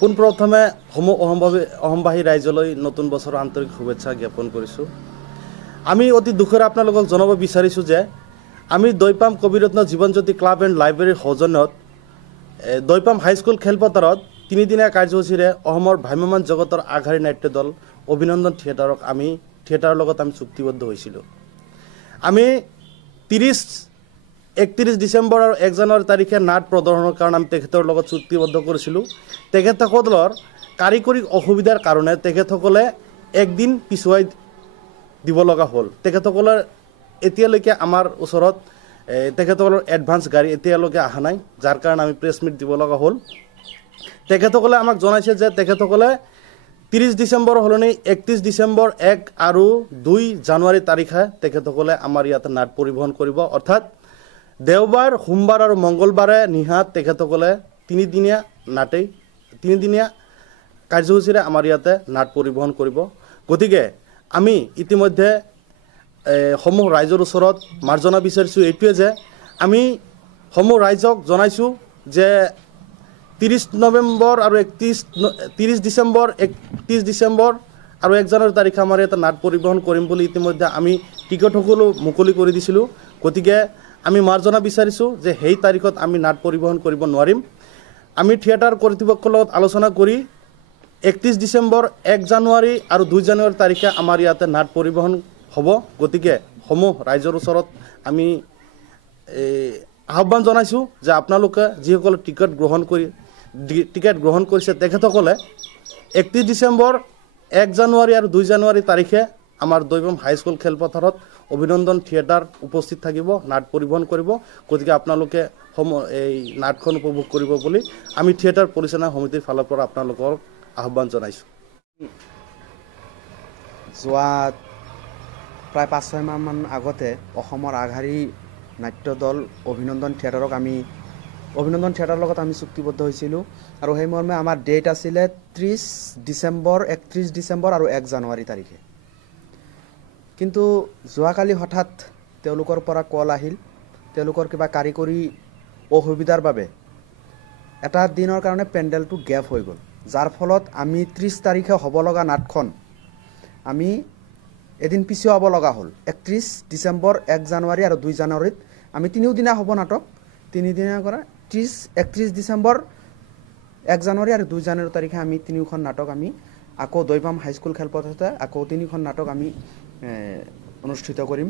পোনপ্ৰথমে অসমবাসী ৰাইজলৈ নতুন বছৰৰ আন্তৰিক শুভেচ্ছা জ্ঞাপন কৰিছোঁ। আমি অতি দুখেৰে আপোনালোকক জনাব বিচাৰিছোঁ যে আমি দৈপাম কবিৰত্ন জীৱনজ্যোতি ক্লাব এণ্ড লাইব্ৰেৰীৰ সৌজন্যত দৈপাম হাইস্কুল খেলপথাৰত তিনিদিনীয়া কাৰ্যসূচীৰে অসমৰ ভ্ৰাম্যমাণ জগতৰ আগশাৰীৰ নাট্য দল অভিনন্দন থিয়েটাৰৰ লগত আমি চুক্তিবদ্ধ হৈছিলোঁ। আমি 31 ডিচেম্বৰ আৰু 1 জানুৱাৰী তাৰিখে নাট প্ৰদৰ্শনৰ কাৰণে আমি তেখেতৰ লগত চুক্তিবদ্ধ কৰিছিলোঁ। তেখেতসকলৰ কাৰিকৰী অসুবিধাৰ কাৰণে তেখেতসকলে একদিন পিছুৱাই দিব লগা হ'ল। তেখেতসকলৰ এতিয়ালৈকে আমাৰ ওচৰত তেখেতসকলৰ এডভান্স গাড়ী এতিয়ালৈকে অহা নাই, যাৰ কাৰণে আমি প্ৰেছ মিট দিব লগা হ'ল। তেখেতসকলে আমাক জনাইছে যে তেখেতসকলে 30 ডিচেম্বৰ সলনি 31 ডিচেম্বৰ 1 আৰু 2 জানুৱাৰী তাৰিখে তেখেতসকলে আমাৰ ইয়াতে নাট পৰিবহণ কৰিব। অৰ্থাৎ দেওবাৰ, সোমবাৰ আৰু মংগলবাৰে নিশা তেখেতসকলে তিনিদিনীয়া কাৰ্যসূচীৰে আমাৰ ইয়াতে নাট পৰিবহণ কৰিব। গতিকে আমি ইতিমধ্যে সমূহ ৰাইজৰ ওচৰত মাৰ্জনা বিচাৰিছোঁ এইটোৱে যে আমি সমূহ ৰাইজক জনাইছোঁ যে 30 ডিচেম্বৰ আৰু 31 ডিচেম্বৰ আৰু 1 জানুৱাৰী তাৰিখে আমাৰ ইয়াতে নাট পৰিবহণ কৰিম বুলি ইতিমধ্যে আমি টিকট সকলো মুকলি কৰি দিছিলোঁ। গতিকে আমি মাৰ্জনা বিচাৰিছোঁ যে সেই তাৰিখত আমি নাট পৰিবহণ কৰিব নোৱাৰিম। আমি থিয়েটাৰ কৰ্তৃপক্ষৰ লগত আলোচনা কৰি 31 ডিচেম্বৰ, 1 জানুৱাৰী আৰু 2 জানুৱাৰী তাৰিখে আমাৰ ইয়াতে নাট পৰিবহণ হ'ব। গতিকে সমূহ ৰাইজৰ ওচৰত আমি আহ্বান জনাইছোঁ যে আপোনালোকে যিসকলে টিকট গ্ৰহণ কৰিছে তেখেতসকলে 31 ডিচেম্বৰ, 1 জানুৱাৰী আৰু 2 জানুৱাৰী তাৰিখে আমাৰ দৈপাম হাইস্কুল খেলপথাৰত অভিনন্দন থিয়েটাৰ উপস্থিত থাকিব, নাট পৰিবহণ কৰিব। গতিকে আপোনালোকে এই নাটখন উপভোগ কৰিব বুলি আমি থিয়েটাৰ পৰিচালনা সমিতিৰ ফালৰ পৰা আপোনালোকৰ আহ্বান জনাইছোঁ। যোৱা প্ৰায় 5-6 মাহমান আগতে অসমৰ আগশাৰী নাট্য দল অভিনন্দন থিয়েটাৰৰ লগত আমি চুক্তিবদ্ধ হৈছিলোঁ আৰু সেই মৰ্মে আমাৰ ডেট আছিলে 30 ডিচেম্বৰ, 31 ডিচেম্বৰ আৰু 1 জানুৱাৰী তাৰিখে। কিন্তু যোৱাকালি হঠাৎ তেওঁলোকৰ পৰা কল আহিল, তেওঁলোকৰ কিবা কাৰিকৰী অসুবিধাৰ বাবে এটা দিনৰ কাৰণে পেণ্ডেলটো গেপ হৈ গ'ল, যাৰ ফলত আমি 30 তাৰিখে হ'ব লগা নাটখন আমি এদিন পিছুৱাব লগা হ'ল। 31 ডিচেম্বৰ, 1 জানুৱাৰী আৰু 2 জানুৱাৰীত আমি তিনিওদিনীয়া হ'ব নাটক। তিনিদিনীয়া কৰা 31 ডিচেম্বৰ, 1 জানুৱাৰী আৰু 2 জানুৱাৰী তাৰিখে আমি তিনিওখন নাটক আমি আকৌ দৈপাম হাইস্কুল খেলপথাৰতে আকৌ তিনিখন নাটক আমি অনুষ্ঠিত কৰিম।